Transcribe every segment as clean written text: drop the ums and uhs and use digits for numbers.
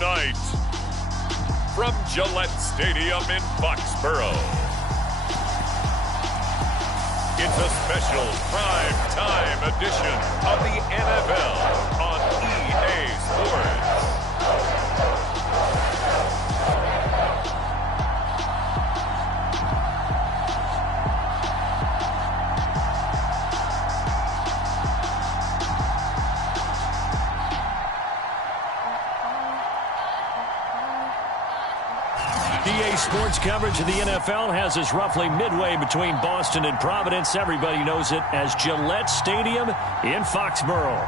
tonight, from Gillette Stadium in Foxborough, it's a special prime-time edition of the NFL on EA Sports. EA Sports coverage of the NFL has us roughly midway between Boston and Providence. Everybody knows it as Gillette Stadium in Foxborough.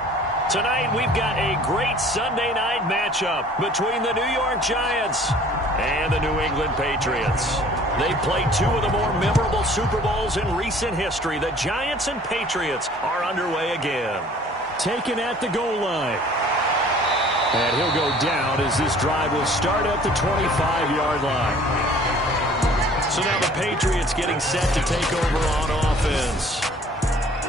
Tonight, we've got a great Sunday night matchup between the New York Giants and the New England Patriots. They played two of the more memorable Super Bowls in recent history. The Giants and Patriots are underway again. Taken at the goal line. And he'll go down as this drive will start at the 25-yard line. So now the Patriots getting set to take over on offense.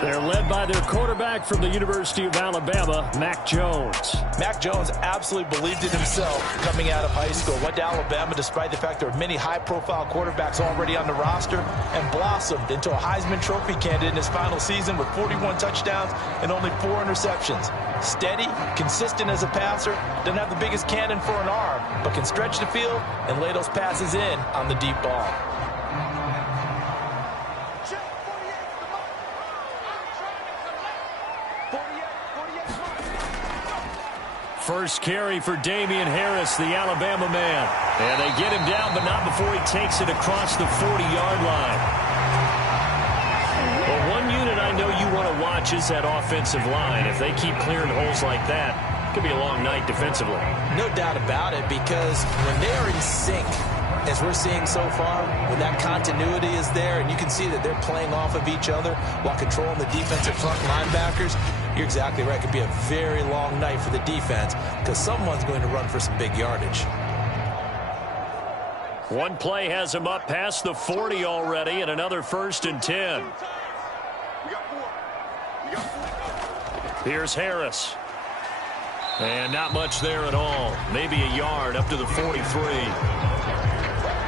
They're led by their quarterback from the University of Alabama, Mac Jones. Mac Jones absolutely believed in himself coming out of high school. Went to Alabama despite the fact there were many high-profile quarterbacks already on the roster and blossomed into a Heisman Trophy candidate in his final season with 41 touchdowns and only 4 interceptions. Steady, consistent as a passer, doesn't have the biggest cannon for an arm, but can stretch the field and lay those passes in on the deep ball. First carry for Damian Harris, the Alabama man. And they get him down, but not before he takes it across the 40-yard line. Well, one unit I know you want to watch is that offensive line. If they keep clearing holes like that, it could be a long night defensively. No doubt about it, because when they are in sync, as we're seeing so far, when that continuity is there and you can see that they're playing off of each other while controlling the defensive front linebackers, you're exactly right. It could be a very long night for the defense because someone's going to run for some big yardage. One play has him up past the 40 already, and another 1st and 10. Here's Harris. And not much there at all. Maybe a yard up to the 43.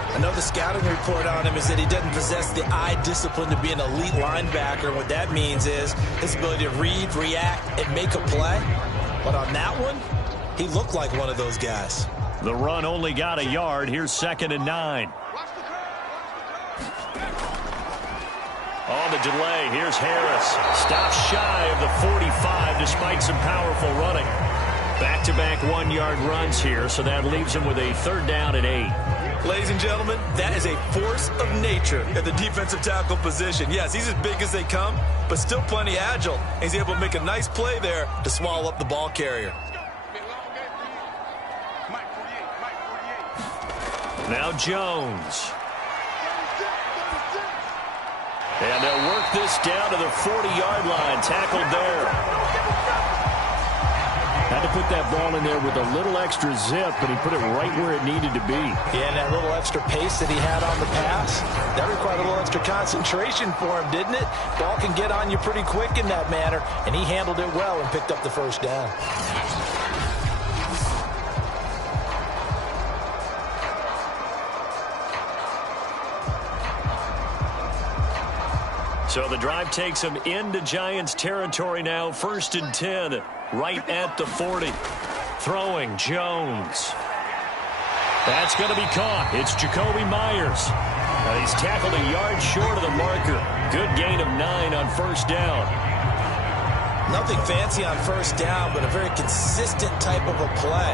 I know the scouting report on him is that he doesn't possess the eye discipline to be an elite linebacker. What that means is his ability to read, react, and make a play. But on that one, he looked like one of those guys. The run only got a yard. Here's 2nd and 9. On the delay, here's Harris. Stops shy of the 45 despite some powerful running. Back-to-back 1-yard runs here, so that leaves him with a 3rd down and 8. Ladies and gentlemen, that is a force of nature at the defensive tackle position. Yes, he's as big as they come, but still plenty agile. And he's able to make a nice play there to swallow up the ball carrier. Now Jones. And they'll work this down to the 40-yard line. Tackled there. Had to put that ball in there with a little extra zip, but he put it right where it needed to be. Yeah, and that little extra pace that he had on the pass, that required a little extra concentration for him, didn't it? Ball can get on you pretty quick in that manner, and he handled it well and picked up the 1st down. So the drive takes him into Giants territory now. 1st and 10, right at the 40. Throwing, Jones. That's going to be caught. It's Jacoby Myers. And he's tackled a yard short of the marker. Good gain of 9 on 1st down. Nothing fancy on 1st down, but a very consistent type of a play.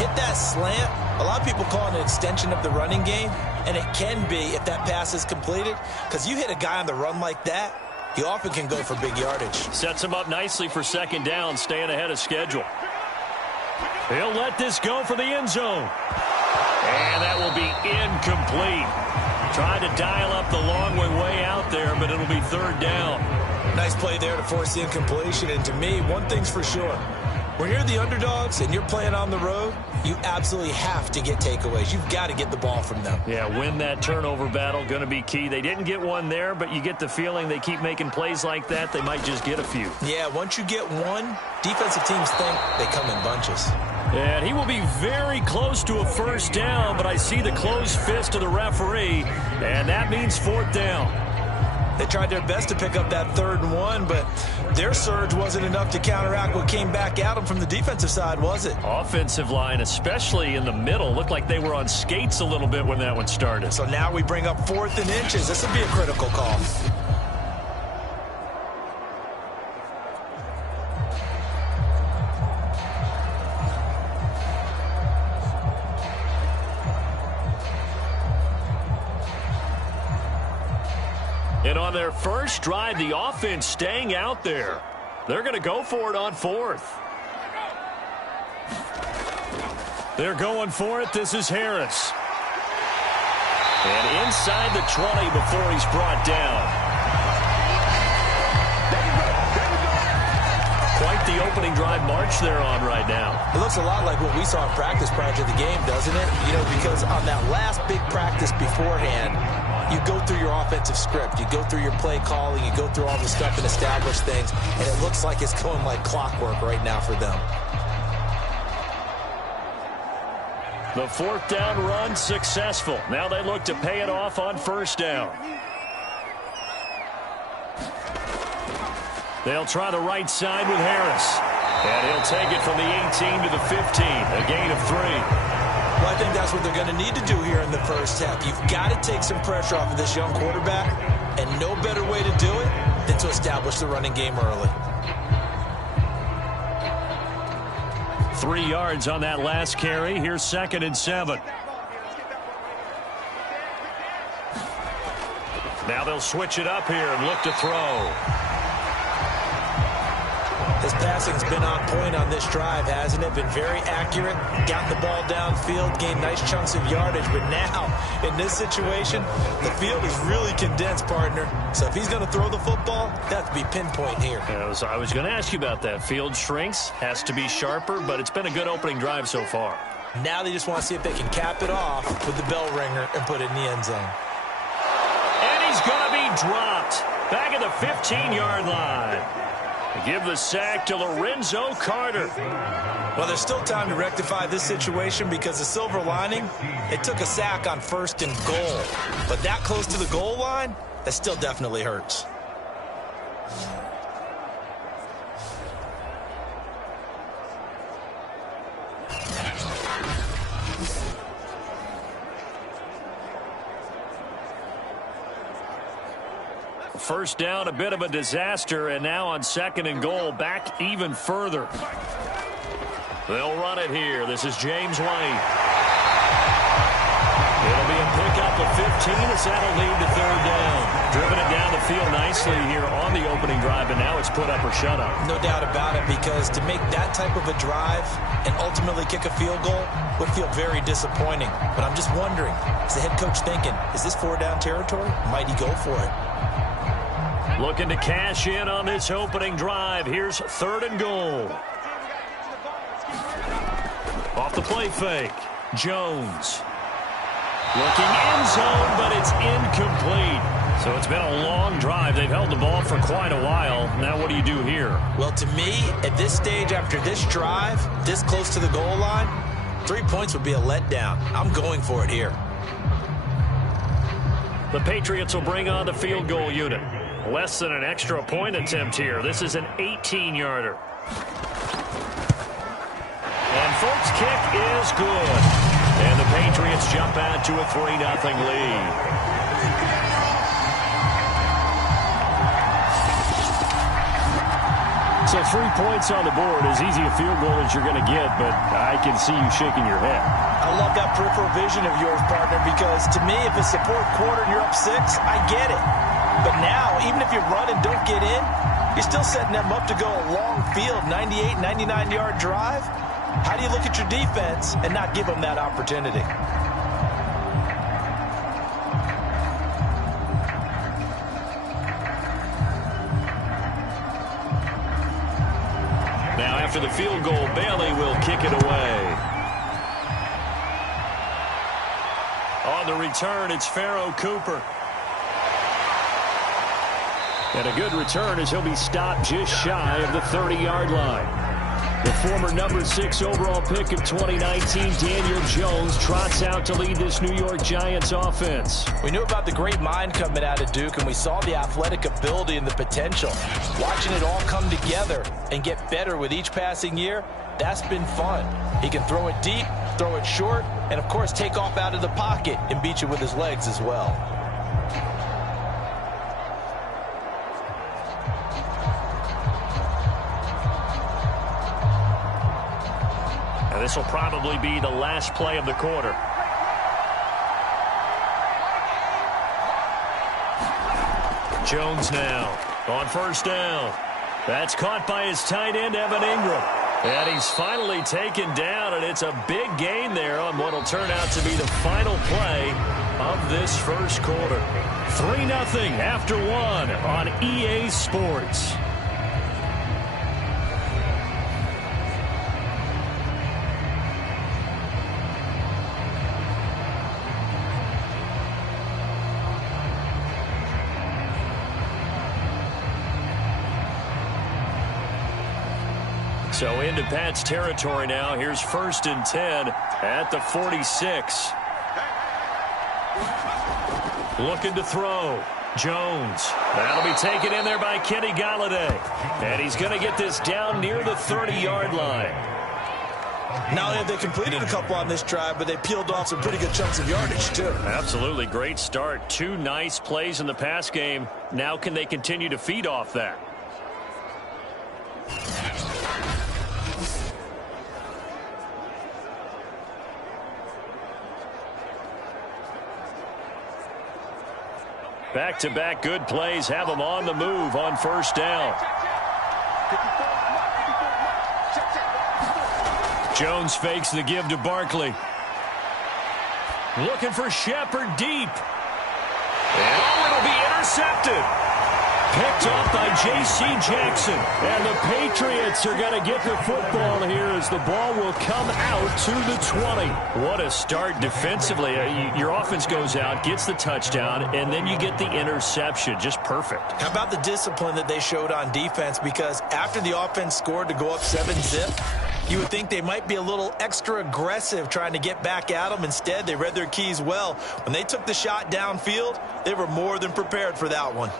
Hit that slant. A lot of people call it an extension of the running game, and it can be if that pass is completed, because you hit a guy on the run like that, he often can go for big yardage. Sets him up nicely for 2nd down, staying ahead of schedule. He'll let this go for the end zone. And that will be incomplete. Trying to dial up the long way out there, but it'll be 3rd down. Nice play there to force the incompletion, and to me, one thing's for sure. When you're the underdogs and you're playing on the road, you absolutely have to get takeaways. You've got to get the ball from them. Yeah, win that turnover battle, going to be key. They didn't get one there, but you get the feeling they keep making plays like that, they might just get a few. Yeah, once you get one, defensive teams think they come in bunches. And he will be very close to a first down, but I see the closed fist of the referee, and that means 4th down. They tried their best to pick up that 3rd and 1, but their surge wasn't enough to counteract what came back at them from the defensive side, was it? Offensive line, especially in the middle, looked like they were on skates a little bit when that one started. So now we bring up 4th and inches. This would be a critical call. And on their first drive, the offense staying out there. They're going to go for it on 4th. They're going for it. This is Harris. And inside the 20 before he's brought down. Quite the opening drive march they're on right now. It looks a lot like what we saw in practice prior to the game, doesn't it? You know, because on that last big practice beforehand, you go through your offensive script. You go through your play calling. You go through all the stuff and establish things. And it looks like it's going like clockwork right now for them. The 4th down run successful. Now they look to pay it off on 1st down. They'll try the right side with Harris. And he'll take it from the 18 to the 15. A gain of 3. Well, I think that's what they're going to need to do here in the first half. You've got to take some pressure off of this young quarterback, and no better way to do it than to establish the running game early. 3 yards on that last carry. Here's 2nd and 7. Now they'll switch it up here and look to throw. His passing's been on point on this drive, hasn't it? Been very accurate, got the ball downfield, gained nice chunks of yardage. But now, in this situation, the field is really condensed, partner. So if he's going to throw the football, that would be pinpoint here. I was going to ask you about that. Field shrinks, has to be sharper, but it's been a good opening drive so far. Now they just want to see if they can cap it off with the bell ringer and put it in the end zone. And he's going to be dropped back at the 15-yard line. Give the sack to Lorenzo Carter. Well, there's still time to rectify this situation because the silver lining, it took a sack on 1st and goal. But that close to the goal line, that still definitely hurts. First down, a bit of a disaster, and now on 2nd and goal, back even further. They'll run it here. This is James White. It'll be a pickup of 15 as that'll lead to 3rd down. Driven it down the field nicely here on the opening drive, and now it's put up or shut up. No doubt about it, because to make that type of a drive and ultimately kick a field goal would feel very disappointing. But I'm just wondering, is the head coach thinking, is this 4-down territory? Might he go for it? Looking to cash in on this opening drive. Here's 3rd and goal. Off the play fake. Jones. Looking end zone, but it's incomplete. So it's been a long drive. They've held the ball for quite a while. Now what do you do here? Well, to me, at this stage, after this drive, this close to the goal line, 3 points would be a letdown. I'm going for it here. The Patriots will bring on the field goal unit. Less than an extra point attempt here. This is an 18-yarder. And folks, kick is good. And the Patriots jump out to a 3-0 lead. So 3 points on the board, as easy a field goal as you're going to get, but I can see you shaking your head. I love that peripheral vision of yours, partner, because to me, if it's the 4th quarter and you're up 6, I get it. But now, even if you run and don't get in, you're still setting them up to go a long field, 98, 99-yard drive. How do you look at your defense and not give them that opportunity? Now, after the field goal, Bailey will kick it away. On the return, it's Pharaoh Cooper. And a good return as he'll be stopped just shy of the 30-yard line. The former number 6 overall pick of 2019, Daniel Jones, trots out to lead this New York Giants offense. We knew about the great mind coming out of Duke, and we saw the athletic ability and the potential. Watching it all come together and get better with each passing year, that's been fun. He can throw it deep, throw it short, and, of course, take off out of the pocket and beat you with his legs as well. This will probably be the last play of the quarter. Jones now on first down. That's caught by his tight end, Evan Ingram. And he's finally taken down, and it's a big gain there on what will turn out to be the final play of this first quarter. 3-0 after 1 on EA Sports. So into Pat's territory now. Here's 1st and 10 at the 46. Looking to throw. Jones. That'll be taken in there by Kenny Golladay. And he's going to get this down near the 30-yard line. Not only have they completed a couple on this drive, but they peeled off some pretty good chunks of yardage, too. Absolutely. Great start. 2 nice plays in the pass game. Now can they continue to feed off that? Back-to-back good plays have them on the move on first down. Jones fakes the give to Barkley. Looking for Shepard deep. And it'll be intercepted. Picked up by J.C. Jackson. And the Patriots are going to get the football here as the ball will come out to the 20. What a start defensively. Your offense goes out, gets the touchdown, and then you get the interception. Just perfect. How about the discipline that they showed on defense? Because after the offense scored to go up 7-zip, you would think they might be a little extra aggressive trying to get back at them. Instead, they read their keys well. When they took the shot downfield, they were more than prepared for that one.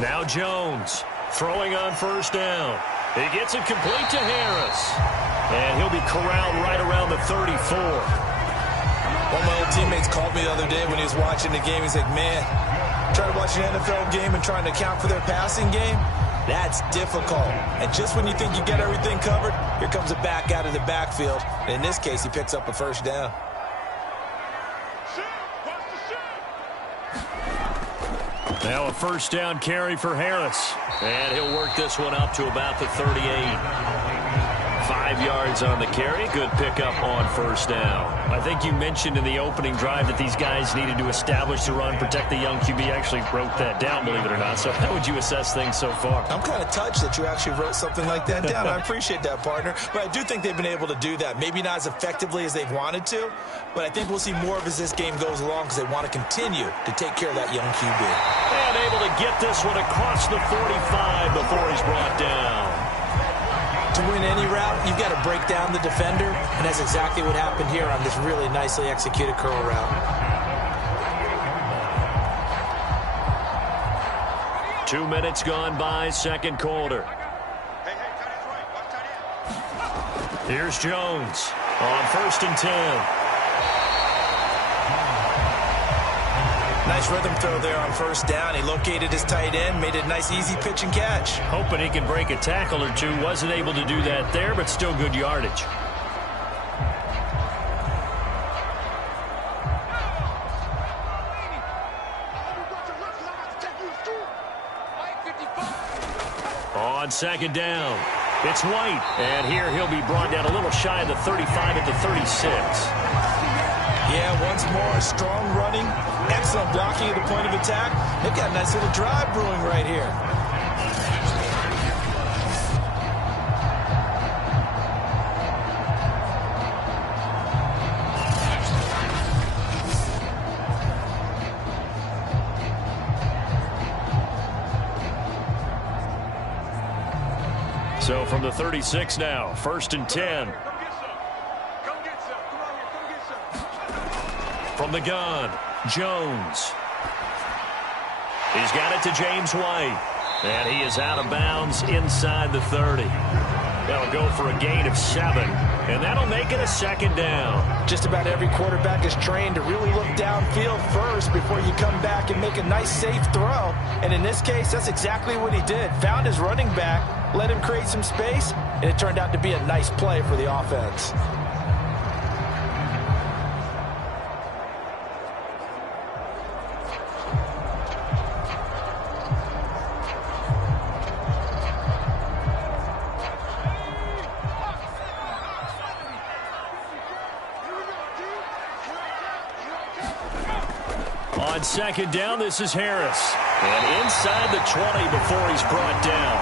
Now Jones throwing on first down. He gets it complete to Harris. And he'll be corralled right around the 34. One of my old teammates called me the other day when he was watching the game. He's like, man, trying to watch an NFL game and trying to account for their passing game, that's difficult. And just when you think you get everything covered, here comes a back out of the backfield. And in this case, he picks up a first down. Now a first down carry for Harris. And he'll work this one up to about the 38. 5 yards on the carry. Good pickup on first down. I think you mentioned in the opening drive that these guys needed to establish the run, protect the young QB. I actually wrote that down, believe it or not. So how would you assess things so far? I'm kind of touched that you actually wrote something like that down. I appreciate that, partner. But I do think they've been able to do that. Maybe not as effectively as they've wanted to, but I think we'll see more of as this game goes along because they want to continue to take care of that young QB. And able to get this one across the 45 before he's brought down. To win any route, you've got to break down the defender, and that's exactly what happened here on this really nicely executed curl route. 2 minutes gone by, second quarter. Here's Jones on 1st and 10. Nice rhythm throw there on first down. He located his tight end, made it a nice, easy pitch and catch. Hoping he can break a tackle or two. Wasn't able to do that there, but still good yardage. On second down, it's White. And here he'll be brought down a little shy of the 35 at the 36. Yeah, once more, strong running, excellent blocking at the point of attack. They've got a nice little drive brewing right here. So from the 36 now, 1st and 10. From the gun, Jones. He's got it to James White. And he is out of bounds inside the 30. That'll go for a gain of 7. And that'll make it a 2nd down. Just about every quarterback is trained to really look downfield first before you come back and make a nice, safe throw. And in this case, that's exactly what he did. Found his running back, let him create some space, and it turned out to be a nice play for the offense. On 2nd down, this is Harris. And inside the 20 before he's brought down.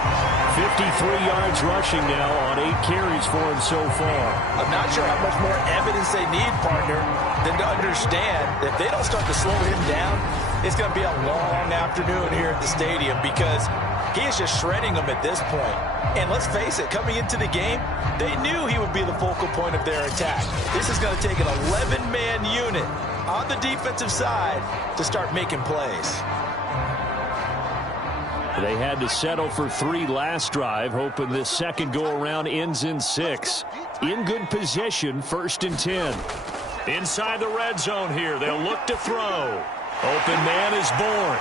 53 yards rushing now on 8 carries for him so far. I'm not sure how much more evidence they need, partner, than to understand that if they don't start to slow him down, it's going to be a long afternoon here at the stadium because he is just shredding them at this point. And let's face it, coming into the game, they knew he would be the focal point of their attack. This is going to take an 11-man unit on the defensive side to start making plays. They had to settle for 3 last drive, hoping this second go-around ends in 6. In good position, 1st and 10. Inside the red zone here, they'll look to throw. Open man is born.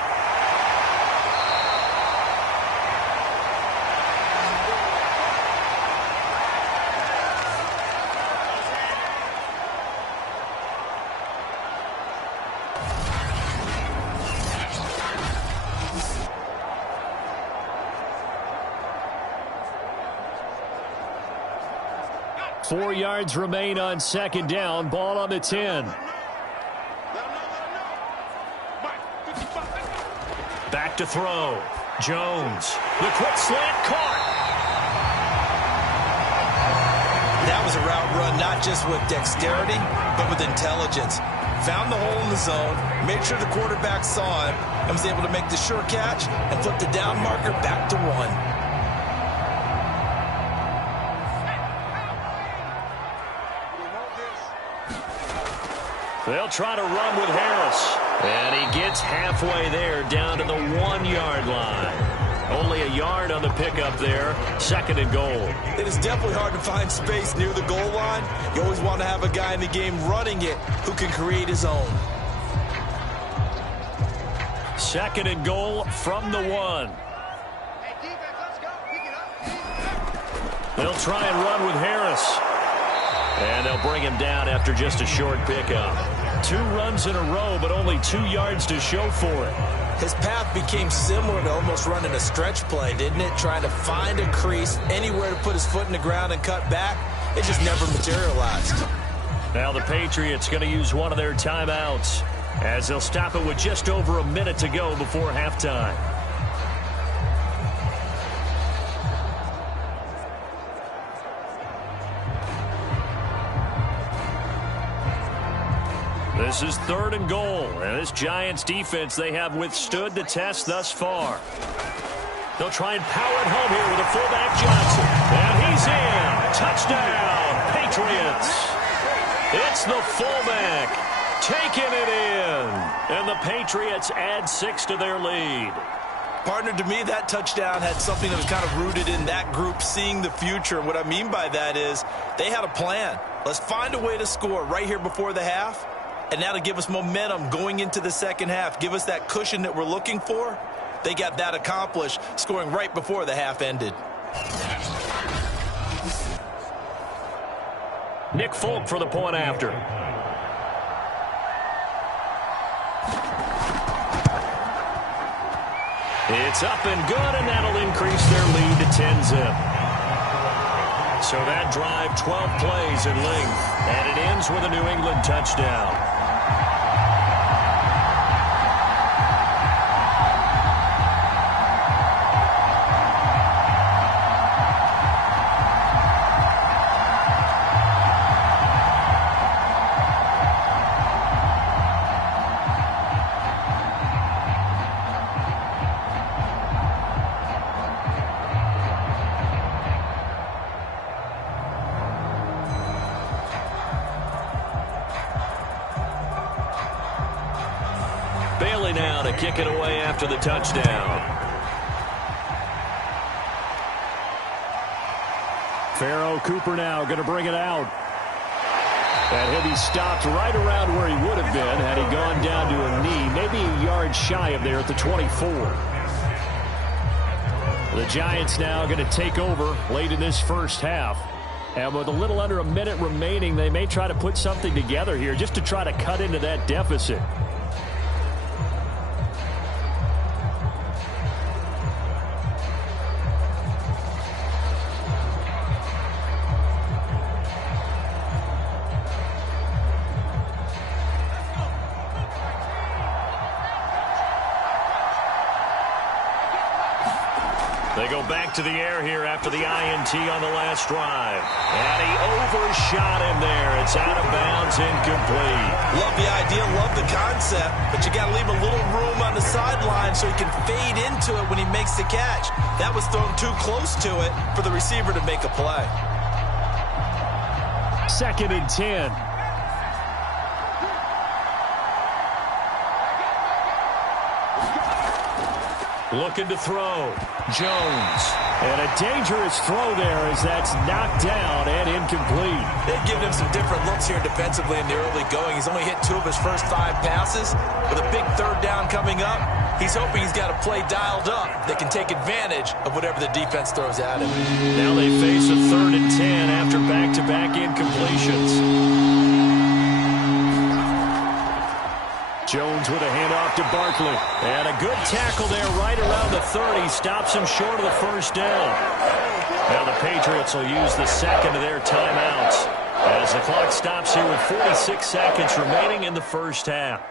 4 yards remain on 2nd down. Ball on the 10. Back to throw. Jones. The quick slant caught. That was a route run not just with dexterity, but with intelligence. Found the hole in the zone, made sure the quarterback saw him, and was able to make the sure catch and flip the down marker back to 1. They'll try to run with Harris. And he gets halfway there down to the 1-yard line. Only a yard on the pickup there. 2nd and goal. It is definitely hard to find space near the goal line. You always want to have a guy in the game running it who can create his own. 2nd and goal from the 1. They'll try and run with Harris. And they'll bring him down after just a short pickup. 2 runs in a row, but only 2 yards to show for it. His path became similar to almost running a stretch play, didn't it? Trying to find a crease, anywhere to put his foot in the ground and cut back. It just never materialized. Now the Patriots going to use one of their timeouts as they'll stop it with just over a minute to go before halftime. This is 3rd and goal, and this Giants defense, they have withstood the test thus far. They'll try and power it home here with a fullback Johnson. And he's in. Touchdown, Patriots. It's the fullback taking it in. And the Patriots add 6 to their lead. Partner, to me, that touchdown had something that was kind of rooted in that group seeing the future. What I mean by that is they had a plan. Let's find a way to score right here before the half. And that'll give us momentum going into the second half. Give us that cushion that we're looking for. They got that accomplished, scoring right before the half ended. Nick Folk for the point after. It's up and good, and that'll increase their lead to 10-zip. So that drive, 12 plays in length, and it ends with a New England touchdown. kick it away after the touchdown. Pharaoh Cooper now going to bring it out. And he'll be stopped right around where he would have been had he gone down to a knee, maybe a yard shy of there at the 24. The Giants now going to take over late in this first half. And with a little under a minute remaining, they may try to put something together here just to try to cut into that deficit. They go back to the air here after the INT on the last drive. And he overshot him there. It's out of bounds, incomplete. Love the idea, love the concept, but you got to leave a little room on the sideline so he can fade into it when he makes the catch. That was thrown too close to it for the receiver to make a play. 2nd and 10. Looking to throw. Jones. And a dangerous throw there as that's knocked down and incomplete. They've given him some different looks here defensively in the early going. He's only hit 2 of his first 5 passes. With a big 3rd down coming up, he's hoping he's got a play dialed up that can take advantage of whatever the defense throws at him. Now they face a 3rd and 10 after back-to-back incompletions. Jones with a handoff to Barkley. And a good tackle there right around the 30. Stops him short of the first down. Now the Patriots will use the second of their timeouts as the clock stops here with 46 seconds remaining in the first half.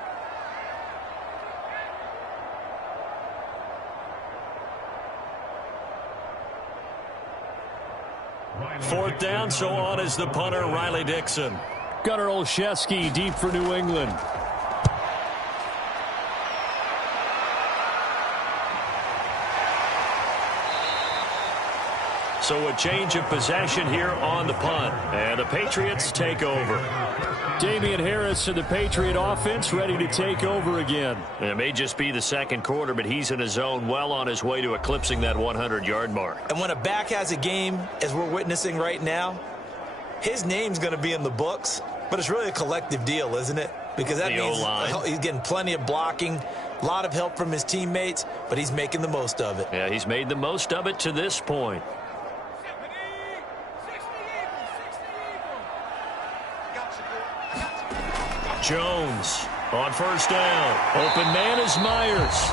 Fourth down, so on is the punter, Riley Dixon. Gunnar Olszewski deep for New England. So a change of possession here on the punt. And the Patriots take over. Damian Harris and the Patriot offense ready to take over again. It may just be the second quarter, but he's in his zone, well on his way to eclipsing that 100-yard mark. And when a back has a game, as we're witnessing right now, his name's going to be in the books, but it's really a collective deal, isn't it? Because that means he's getting plenty of blocking, a lot of help from his teammates, but he's making the most of it. Yeah, he's made the most of it to this point. Jones on first down. Open man is Myers.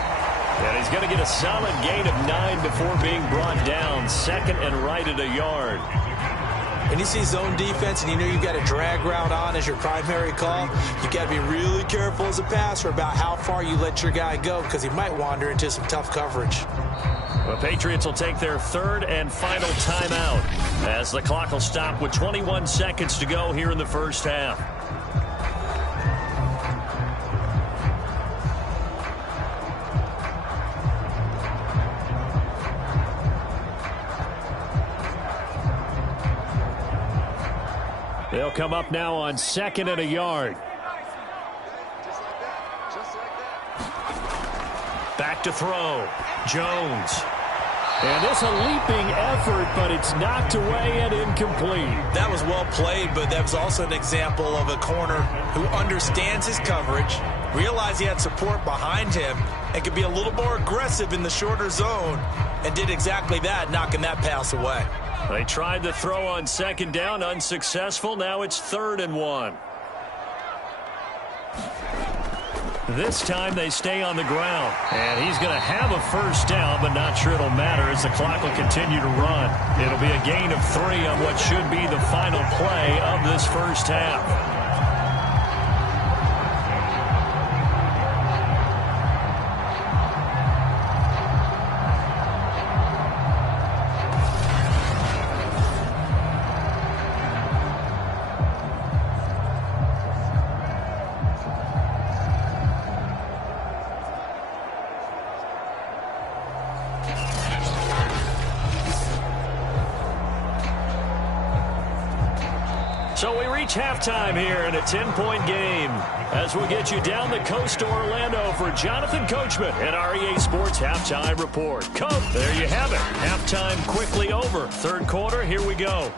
And he's going to get a solid gain of 9 before being brought down. 2nd and right at a yard. When you see zone defense and you know you've got a drag route on as your primary call, you've got to be really careful as a passer about how far you let your guy go because he might wander into some tough coverage. The Patriots will take their 3rd and final timeout as the clock will stop with 21 seconds to go here in the first half. They'll come up now on 2nd and a yard. Back to throw. Jones. And it's a leaping effort, but it's knocked away and incomplete. That was well played, but that was also an example of a corner who understands his coverage, realized he had support behind him, and could be a little more aggressive in the shorter zone, and did exactly that, knocking that pass away. They tried the throw on 2nd down, unsuccessful. Now it's 3rd and 1. This time they stay on the ground. And he's going to have a first down, but not sure it'll matter as the clock will continue to run. It'll be a gain of 3 on what should be the final play of this first half. So we reach halftime here in a 10-point game as we'll get you down the coast to Orlando for Jonathan Coachman and our EA Sports Halftime Report. Coach, there you have it. Halftime quickly over. Third quarter, here we go.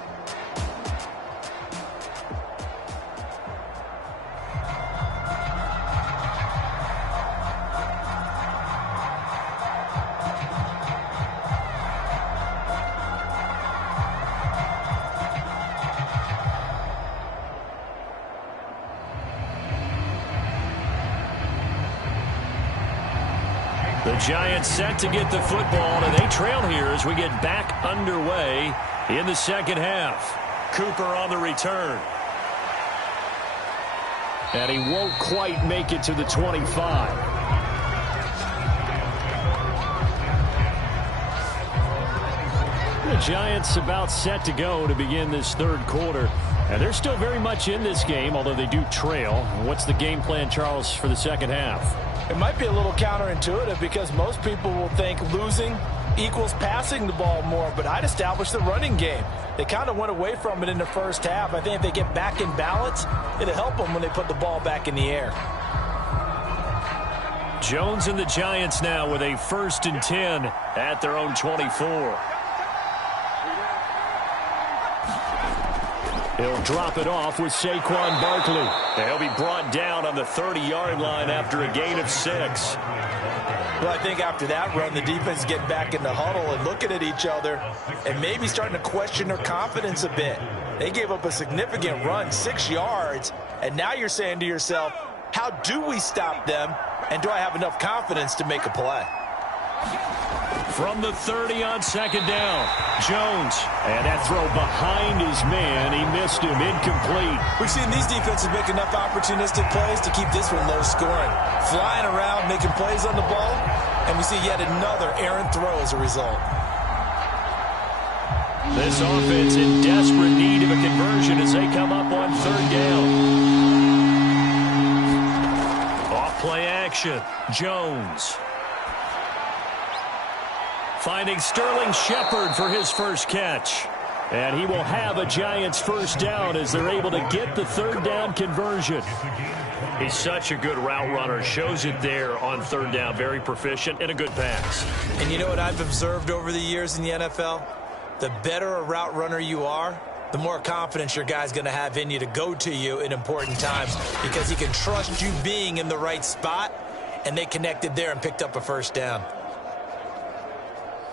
The Giants set to get the football, and they trail here as we get back underway in the second half. Cooper on the return. And he won't quite make it to the 25. The Giants about set to go to begin this third quarter. And they're still very much in this game, although they do trail. What's the game plan, Charles, for the second half? It might be a little counterintuitive because most people will think losing equals passing the ball more, but I'd establish the running game. They kind of went away from it in the first half. I think if they get back in balance, it'll help them when they put the ball back in the air. Jones and the Giants now with a 1st and 10 at their own 24. He'll drop it off with Saquon Barkley. He'll be brought down on the 30-yard line after a gain of 6. Well, I think after that run, the defense get back in the huddle and looking at each other and maybe starting to question their confidence a bit. They gave up a significant run, 6 yards, and now you're saying to yourself, how do we stop them, and do I have enough confidence to make a play? From the 30 on second down, Jones. And that throw behind his man. He missed him. Incomplete. We've seen these defenses make enough opportunistic plays to keep this one low scoring. Flying around, making plays on the ball, and we see yet another errant throw as a result. This offense in desperate need of a conversion as they come up on third down. Off play action, Jones. Finding Sterling Shepard for his first catch. And he will have a Giants first down as they're able to get the third down conversion. He's such a good route runner. Shows it there on third down. Very proficient and a good pass. And you know what I've observed over the years in the NFL? The better a route runner you are, the more confidence your guy's going to have in you to go to you in important times because he can trust you being in the right spot, and they connected there and picked up a first down.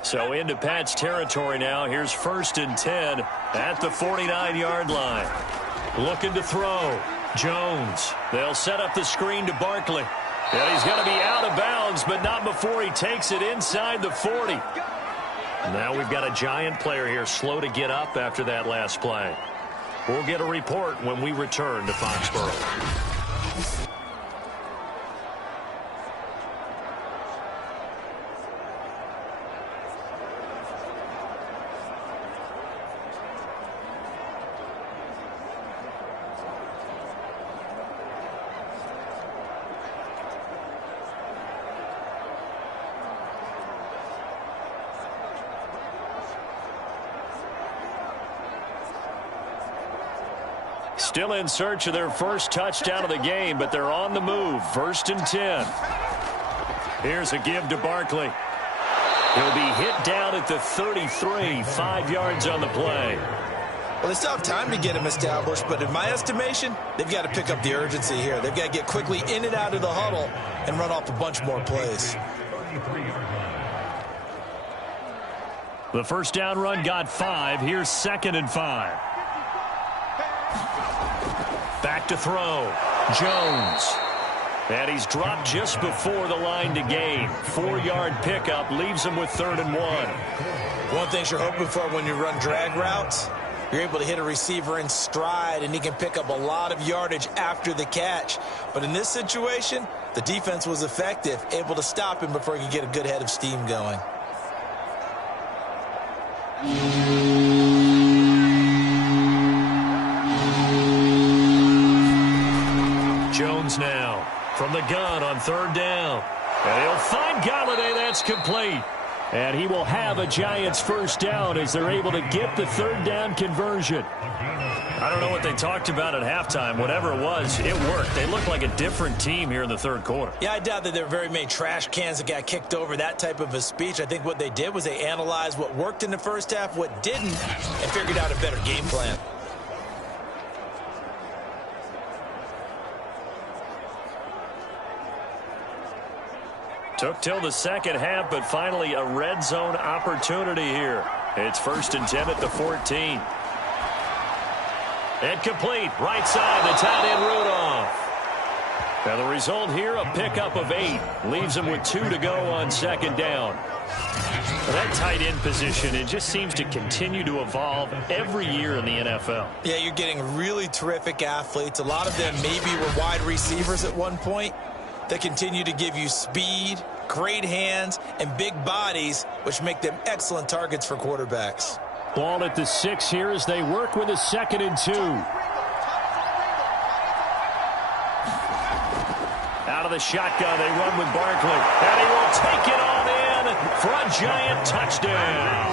So into Pat's territory now. Here's 1st and 10 at the 49-yard line. Looking to throw. Jones. They'll set up the screen to Barkley. And he's going to be out of bounds, but not before he takes it inside the 40. Now we've got a Giant player here slow to get up after that last play. We'll get a report when we return to Foxborough. Still in search of their first touchdown of the game, but they're on the move. 1st and 10. Here's a give to Barkley. He'll be hit down at the 33, 5 yards on the play. Well, they still have time to get him established, but in my estimation, they've got to pick up the urgency here. They've got to get quickly in and out of the huddle and run off a bunch more plays. The first down run got 5. Here's 2nd and 5. Back to throw. Jones. And he's dropped just before the line to gain. 4-yard pickup leaves him with 3rd and 1. One thing you're hoping for when you run drag routes, you're able to hit a receiver in stride, and he can pick up a lot of yardage after the catch. But in this situation, the defense was effective, able to stop him before he could get a good head of steam going. Jones now from the gun on 3rd down. And he'll find Galladay. That's complete. And he will have a Giants first down as they're able to get the third down conversion. I don't know what they talked about at halftime. Whatever it was, it worked. They looked like a different team here in the third quarter. Yeah, I doubt that there were very many trash cans that got kicked over, that type of a speech. I think what they did was they analyzed what worked in the first half, what didn't, and figured out a better game plan. Took till the second half, but finally a red zone opportunity here. It's 1st and 10 at the 14. And complete. Right side, the tight end Rudolph. And the result here, a pickup of 8. Leaves him with 2 to go on second down. That tight end position, it just seems to continue to evolve every year in the NFL. Yeah, you're getting really terrific athletes. A lot of them maybe were wide receivers at one point. They continue to give you speed, great hands, and big bodies, which make them excellent targets for quarterbacks. Ball at the 6 here as they work with a 2nd and 2. Out of the shotgun, they run with Barkley. And he will take it on in for a Giant touchdown.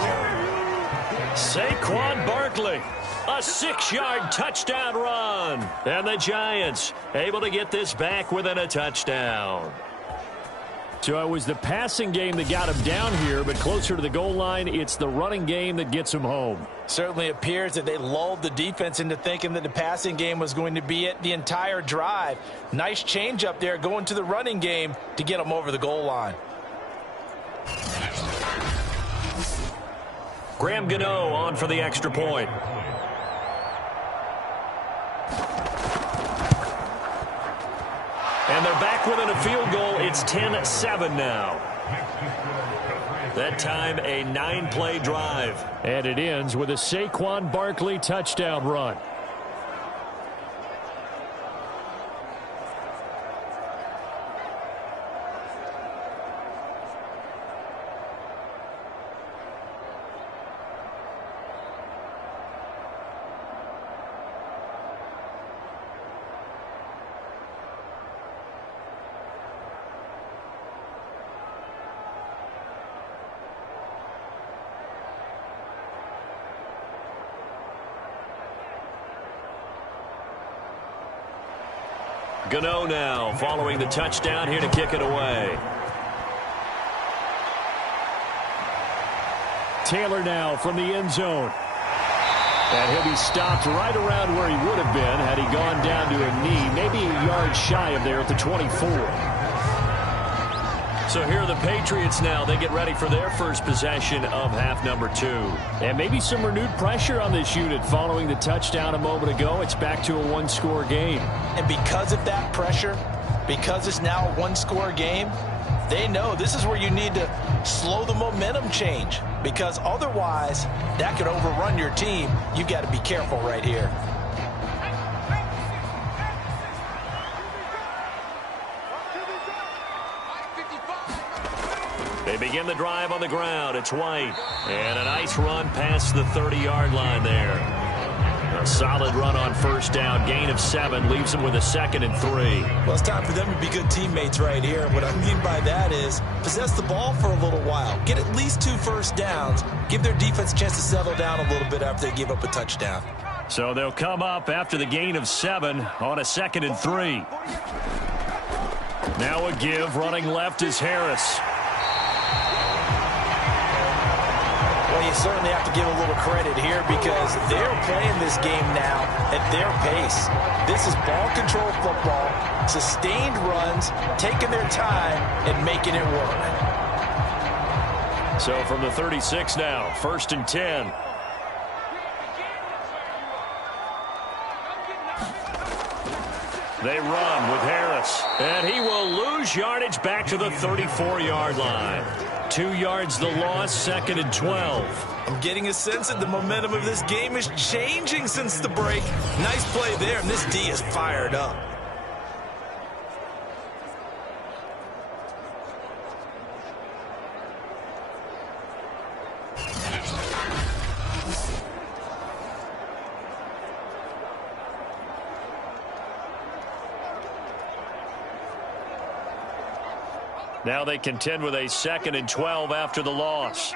Saquon Barkley. A 6-yard touchdown run. And the Giants able to get this back within a touchdown. So it was the passing game that got him down here, but closer to the goal line, it's the running game that gets him home. Certainly appears that they lulled the defense into thinking that the passing game was going to be it the entire drive. Nice change up there going to the running game to get them over the goal line. Graham Gano on for the extra point. And they're back within a field goal. It's 10-7 now. That time, a 9-play drive. And it ends with a Saquon Barkley touchdown run. Gano now following the touchdown here to kick it away. Taylor now from the end zone. And he'll be stopped right around where he would have been had he gone down to a knee, maybe a yard shy of there at the 24. So here are the Patriots now. They get ready for their first possession of half number 2. And maybe some renewed pressure on this unit following the touchdown a moment ago. It's back to a 1-score game. And because of that pressure, because it's now a 1-score game, they know this is where you need to slow the momentum change, because otherwise that could overrun your team. You've got to be careful right here. They begin the drive on the ground. It's White. And a nice run past the 30-yard line there. A solid run on first down. Gain of 7 leaves them with a 2nd and 3. Well, it's time for them to be good teammates right here. What I mean by that is possess the ball for a little while. Get at least 2 first downs. Give their defense a chance to settle down a little bit after they give up a touchdown. So they'll come up after the gain of 7 on a 2nd and 3. Now a give. Running left is Harris. Well, you certainly have to give a little credit here because they're playing this game now at their pace. This is ball control football, sustained runs, taking their time and making it work. So from the 36 now, 1st and 10. They run with Harris. And he will lose yardage back to the 34-yard line. 2 yards the loss, 2nd and 12. I'm getting a sense that the momentum of this game is changing since the break. Nice play there, and this D is fired up. Now they contend with a 2nd and 12 after the loss.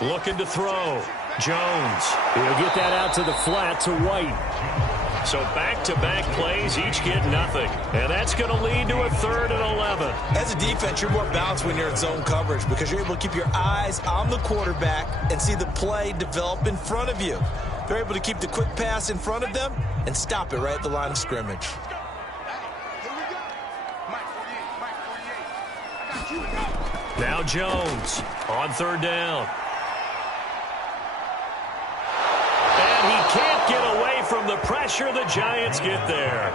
Looking to throw. Jones. He'll get that out to the flat to White. So back-to-back plays, each get nothing. And that's going to lead to a 3rd and 11. As a defense, you're more balanced when you're in zone coverage because you're able to keep your eyes on the quarterback and see the play develop in front of you. They're able to keep the quick pass in front of them and stop it right at the line of scrimmage. Now Jones on 3rd down. And he can't get away from the pressure. The Giants get there.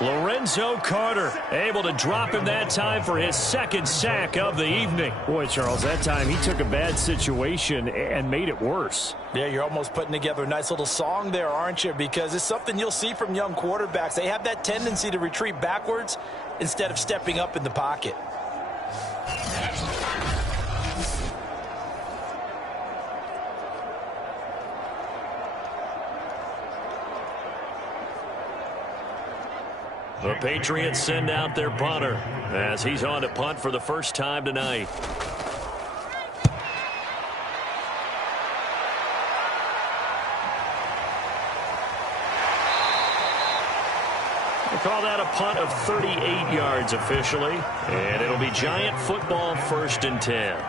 Lorenzo Carter able to drop him that time for his 2nd sack of the evening. Boy, Charles, that time he took a bad situation and made it worse. Yeah, you're almost putting together a nice little song there, aren't you? Because it's something you'll see from young quarterbacks. They have that tendency to retreat backwards instead of stepping up in the pocket. The Patriots send out their punter as he's on to punt for the first time tonight. They call that a punt of 38 yards officially, and it'll be Giant football 1st and 10.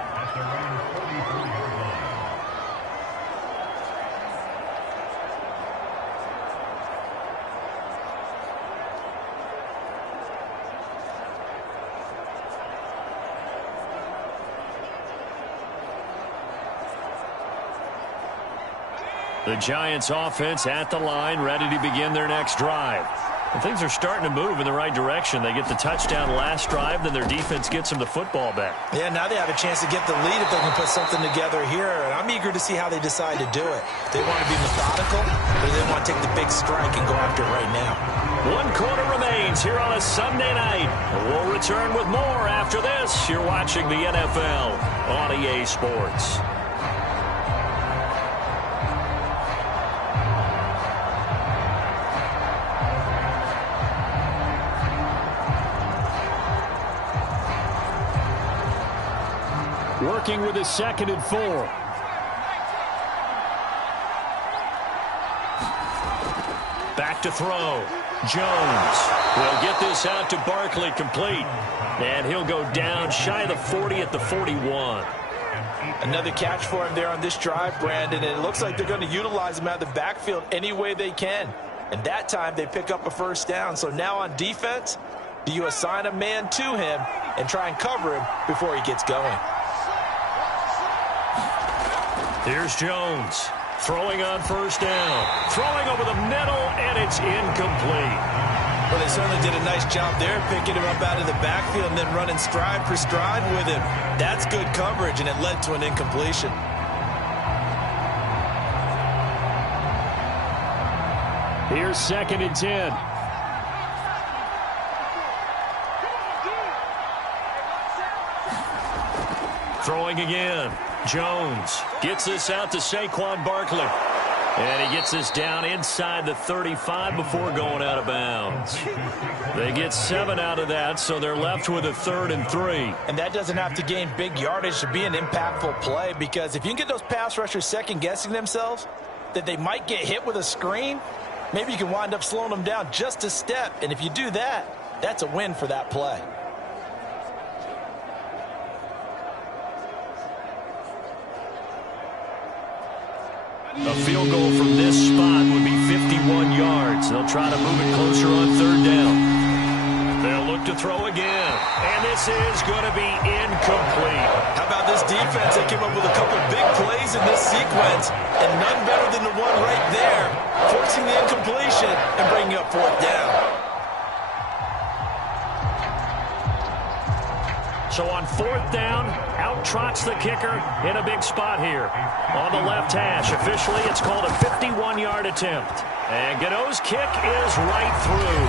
The Giants offense at the line, ready to begin their next drive. And things are starting to move in the right direction. They get the touchdown last drive, then their defense gets them the football back. Yeah, now they have a chance to get the lead if they can put something together here. And I'm eager to see how they decide to do it. They want to be methodical, but they want to take the big strike and go after it right now. 1 quarter remains here on a Sunday night. We'll return with more after this. You're watching the NFL on EA Sports. Working with his 2nd and 4. Back to throw. Jones will get this out to Barkley complete. And he'll go down shy of the 40 at the 41. Another catch for him there on this drive, Brandon. And it looks like they're going to utilize him out of the backfield any way they can. And that time they pick up a 1st down. So now on defense, do you assign a man to him and try and cover him before he gets going? Here's Jones throwing on 1st down. Throwing over the middle, and it's incomplete. Well, they certainly did a nice job there, picking him up out of the backfield and then running stride for stride with him. That's good coverage, and it led to an incompletion. Here's 2nd and 10. Throwing again. Jones gets this out to Saquon Barkley. And he gets this down inside the 35 before going out of bounds. They get 7 out of that, so they're left with a 3rd and 3. And that doesn't have to gain big yardage to be an impactful play, because if you can get those pass rushers second-guessing themselves, that they might get hit with a screen, maybe you can wind up slowing them down just a step. And if you do that, that's a win for that play. A field goal from this spot would be 51 yards. They'll try to move it closer on 3rd down. They'll look to throw again. And this is going to be incomplete. How about this defense? They came up with a couple big plays in this sequence, and none better than the one right there, forcing the incompletion and bringing up 4th down. So on 4th down, out trots the kicker in a big spot here. On the left hash, officially it's called a 51-yard attempt. And Gano's kick is right through.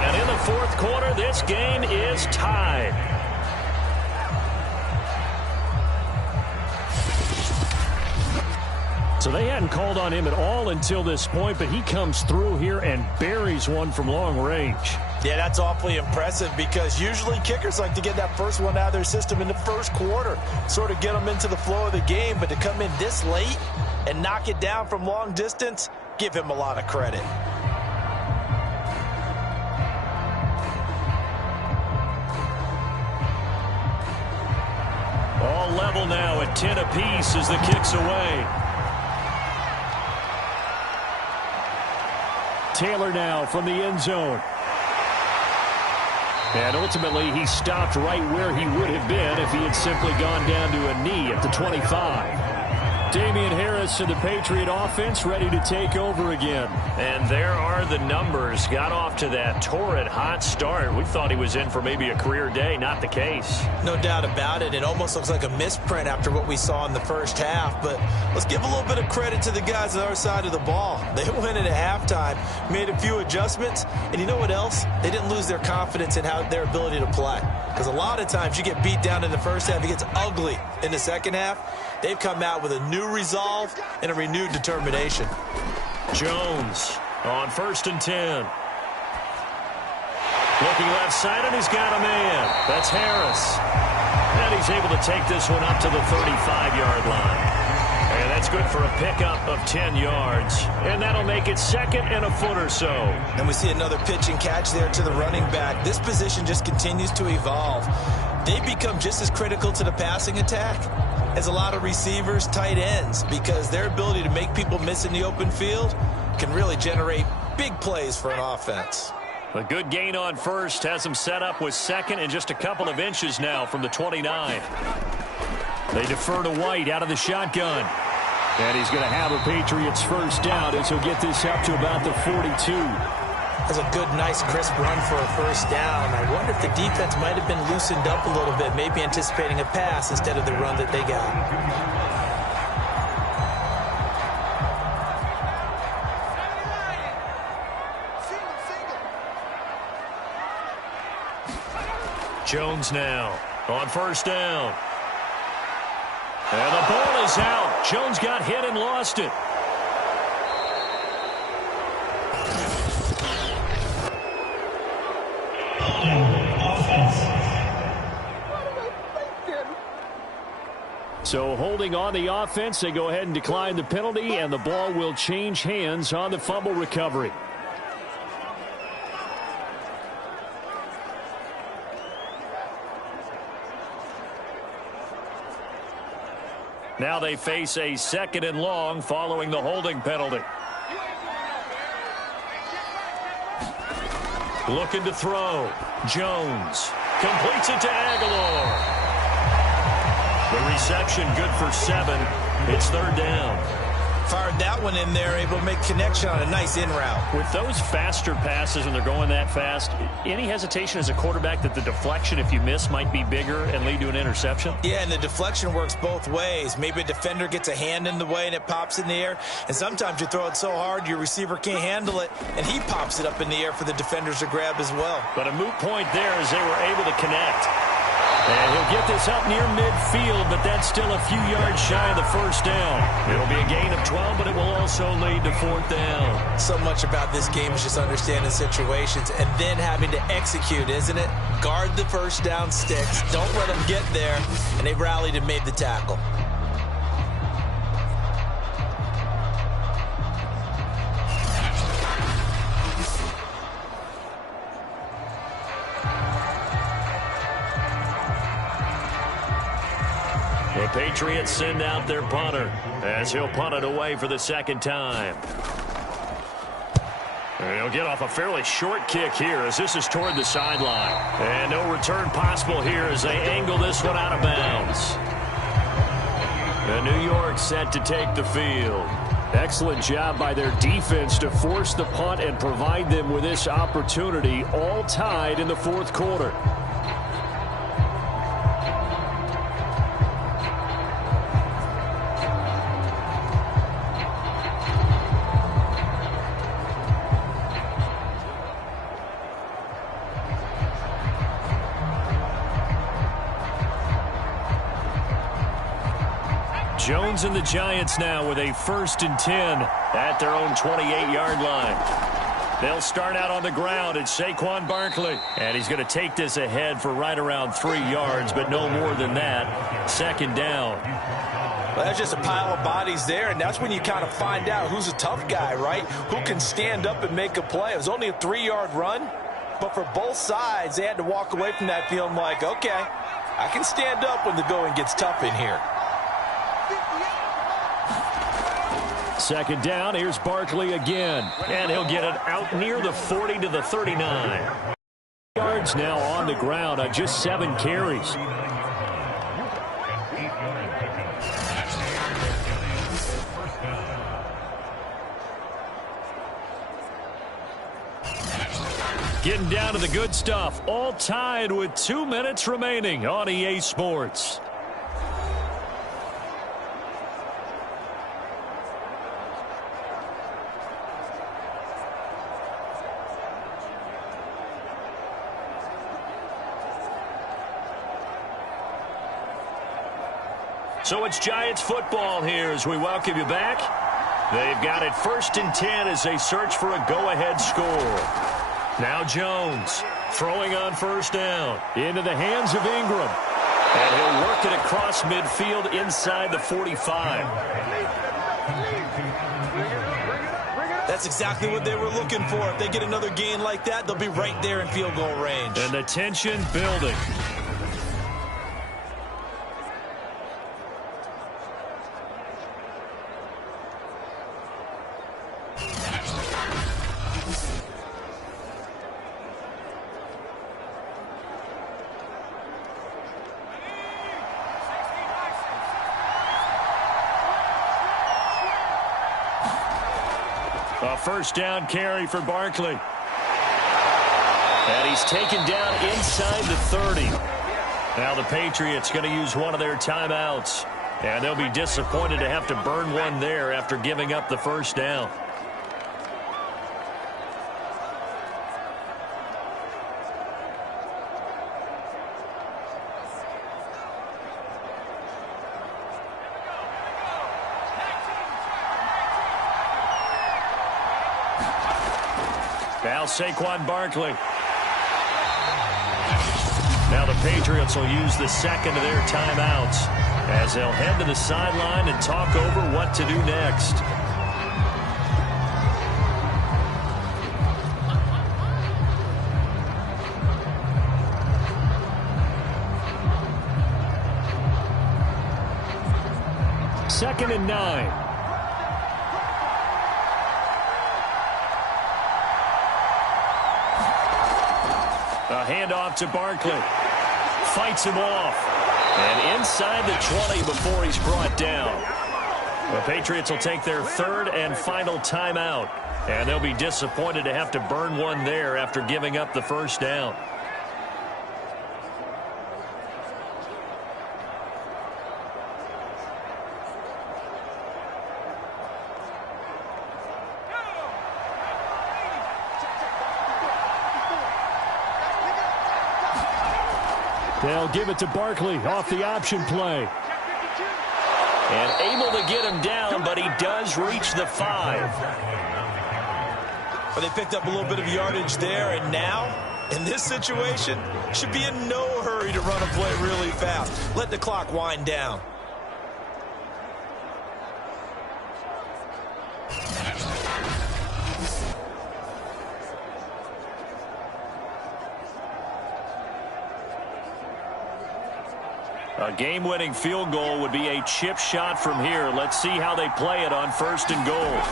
And in the 4th quarter, this game is tied. So they hadn't called on him at all until this point, but he comes through here and buries one from long range. Yeah, that's awfully impressive because usually kickers like to get that first one out of their system in the first quarter, sort of get them into the flow of the game, but to come in this late and knock it down from long distance, give him a lot of credit. All level now at 10 apiece as the kick's away. Taylor now from the end zone. And ultimately, he stopped right where he would have been if he had simply gone down to a knee at the 25. Damian Harris and the Patriot offense ready to take over again. And there are the numbers. Got off to that torrid hot start. We thought he was in for maybe a career day. Not the case. No doubt about it. It almost looks like a misprint after what we saw in the first half. But let's give a little bit of credit to the guys on our side of the ball. They went in at halftime, made a few adjustments. And you know what else? They didn't lose their confidence in their ability to play. Because a lot of times you get beat down in the first half. It gets ugly in the second half. They've come out with a new resolve and a renewed determination. Jones on 1st and 10. Looking left side, and he's got a man. That's Harris. And he's able to take this one up to the 35-yard line. And that's good for a pickup of 10 yards. And that'll make it 2nd and a foot or so. And we see another pitch and catch there to the running back. This position just continues to evolve. They become just as critical to the passing attack as a lot of receivers, tight ends, because their ability to make people miss in the open field can really generate big plays for an offense. A good gain on first has them set up with 2nd and just a couple of inches now from the 29. They defer to White out of the shotgun. And he's going to have a Patriots first down as he'll get this up to about the 42. That's a good, nice, crisp run for a first down. I wonder if the defense might have been loosened up a little bit, maybe anticipating a pass instead of the run that they got. Jones now on 1st down. And the ball is out. Jones got hit and lost it. So holding on the offense, they go ahead and decline the penalty, and the ball will change hands on the fumble recovery. Now they face a 2nd and long following the holding penalty. Looking to throw. Jones completes it to Aguilar. The reception good for 7. It's 3rd down. Fired that one in there, able to make connection on a nice in route. With those faster passes and they're going that fast, any hesitation as a quarterback that the deflection, if you miss, might be bigger and lead to an interception? Yeah, and the deflection works both ways. Maybe a defender gets a hand in the way and it pops in the air. And sometimes you throw it so hard your receiver can't handle it, and he pops it up in the air for the defenders to grab as well. But a moot point there as they were able to connect. And he'll get this up near midfield, but that's still a few yards shy of the first down. It'll be a gain of 12, but it will also lead to 4th down. So much about this game is just understanding situations and then having to execute, isn't it? Guard the first down sticks. Don't let them get there. And they rallied and made the tackle. The Patriots send out their punter as he'll punt it away for the 2nd time. And he'll get off a fairly short kick here as this is toward the sideline. And no return possible here as they angle this one out of bounds. And New York set to take the field. Excellent job by their defense to force the punt and provide them with this opportunity, all tied in the 4th quarter. Jones and the Giants now with a 1st and 10 at their own 28-yard line. They'll start out on the ground. It's Saquon Barkley. And he's going to take this ahead for right around 3 yards, but no more than that. 2nd down. Well, that's just a pile of bodies there, and that's when you kind of find out who's a tough guy, right? Who can stand up and make a play. It was only a 3-yard run, but for both sides, they had to walk away from that feeling like, okay, I can stand up when the going gets tough in here. 2nd down, here's Barkley again. And he'll get it out near the 40 to the 39. Yards now on the ground on just 7 carries. Getting down to the good stuff. All tied with 2 minutes remaining on EA Sports. So it's Giants football here as we welcome you back. They've got it 1st and 10 as they search for a go-ahead score. Now Jones throwing on 1st down into the hands of Ingram. And he'll work it across midfield inside the 45. That's exactly what they were looking for. If they get another gain like that, they'll be right there in field goal range. And the tension building. A 1st down carry for Barkley. And he's taken down inside the 30. Now the Patriots going to use one of their timeouts. And they'll be disappointed to have to burn one there after giving up the 1st down. Now Saquon Barkley. Now the Patriots will use the 2nd of their timeouts as they'll head to the sideline and talk over what to do next. Second and 9. A handoff to Barkley. Fights him off. And inside the 20 before he's brought down. The Patriots will take their 3rd and final timeout. And they'll be disappointed to have to burn one there after giving up the 1st down. They'll give it to Barkley off the option play. And able to get him down, but he does reach the 5. Well, they picked up a little bit of yardage there, and now, in this situation, should be in no hurry to run a play really fast. Let the clock wind down. A game-winning field goal would be a chip shot from here. Let's see how they play it on 1st and goal.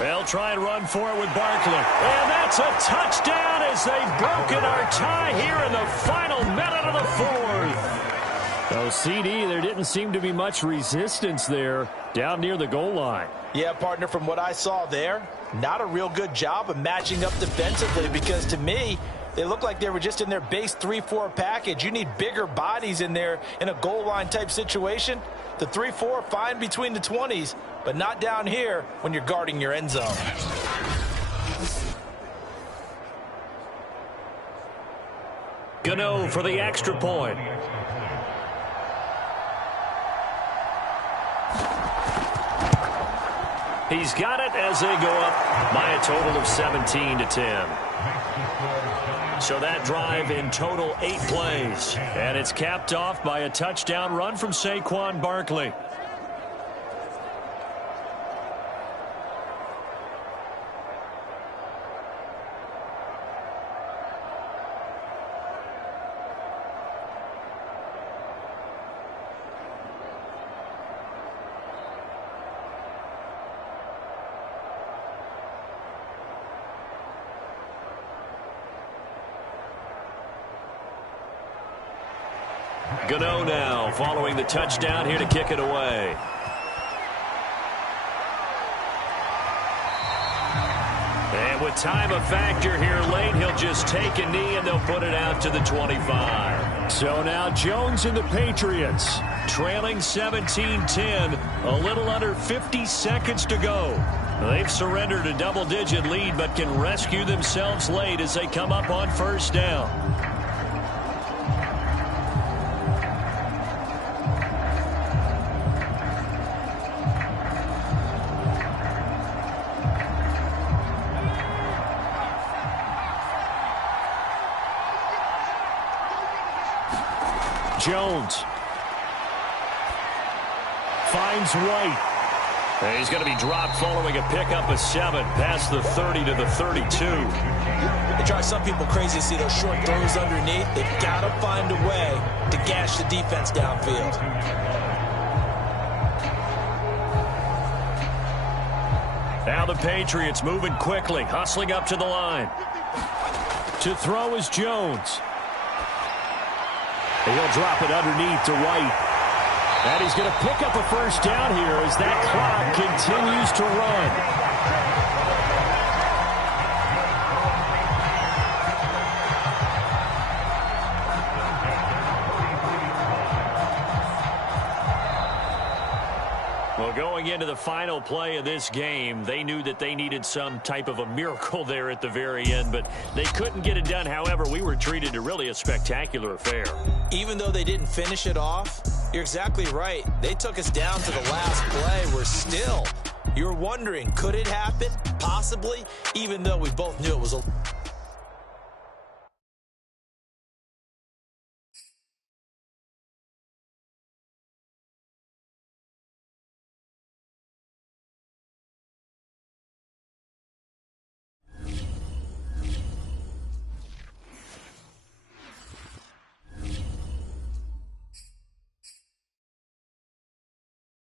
They'll try and run for it with Barkley. And that's a touchdown as they've broken our tie here in the final minute of the 4th. Oh, CD, there didn't seem to be much resistance there down near the goal line. Yeah, partner, from what I saw there, not a real good job of matching up defensively because to me, they look like they were just in their base 3-4 package. You need bigger bodies in there in a goal line type situation. The 3-4 fine between the 20s, but not down here when you're guarding your end zone. Gano for the extra point. He's got it as they go up by a total of 17-10. So that drive in total 8 plays. And it's capped off by a touchdown run from Saquon Barkley. Gano now following the touchdown here to kick it away. And with time a factor here late, he'll just take a knee and they'll put it out to the 25. So now Jones and the Patriots trailing 17-10, a little under 50 seconds to go. They've surrendered a double-digit lead but can rescue themselves late as they come up on first down. Jones finds White. And he's going to be dropped following a pickup of 7 past the 30 to the 32. It drives some people crazy to see those short throws underneath. They've got to find a way to gash the defense downfield. Now the Patriots moving quickly, hustling up to the line. To throw is Jones. He'll drop it underneath to White. And he's going to pick up a first down here as that clock continues to run. Well, going into the final play of this game, they knew that they needed some type of a miracle there at the very end, but they couldn't get it done. However, we were treated to really a spectacular affair. Even though they didn't finish it off, you're exactly right. They took us down to the last play. We're still, you're wondering, could it happen? Possibly, even though we both knew it was a